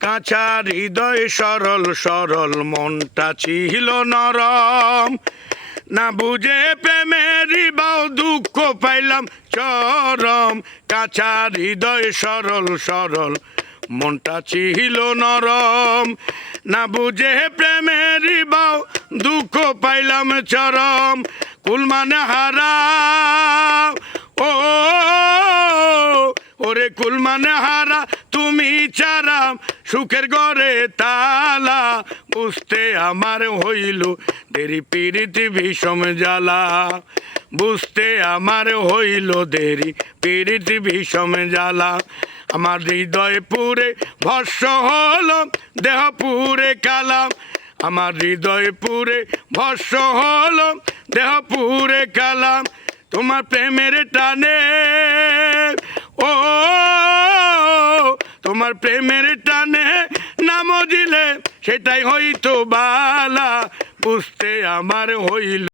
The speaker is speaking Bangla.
কাঁচা হৃদয় সরল সরল মনটা ছিল নরম না বুঝে প্রেমেরই বাও দুঃখ পাইলাম চরম কাঁচা হৃদয় সরল সরল মনটা ছিল নরম না বুঝে প্রেমেরই বাও দুঃখ পাইলাম চরম কুল মানে হারা ও ওরে কুল মানে হারা তুমি চারা সুখের ঘরে তালা বুঝতে আমার হইল দেরি পীড়িতি বিষম জ্বালা বুঝতে আমার হইল দেরি পীড়িতি বিষম জ্বালা আমার হৃদয় পুরে ভস্য হলো দেহ পুরে কালা আমার হৃদয় পুরে ভস্য হলো দেহ পুরে কালা তোমার প্রেমের টানে ও তোমার প্রেমের টানে নাম দিলে সেটাই হইতো বালা বুঝতে আমার হইল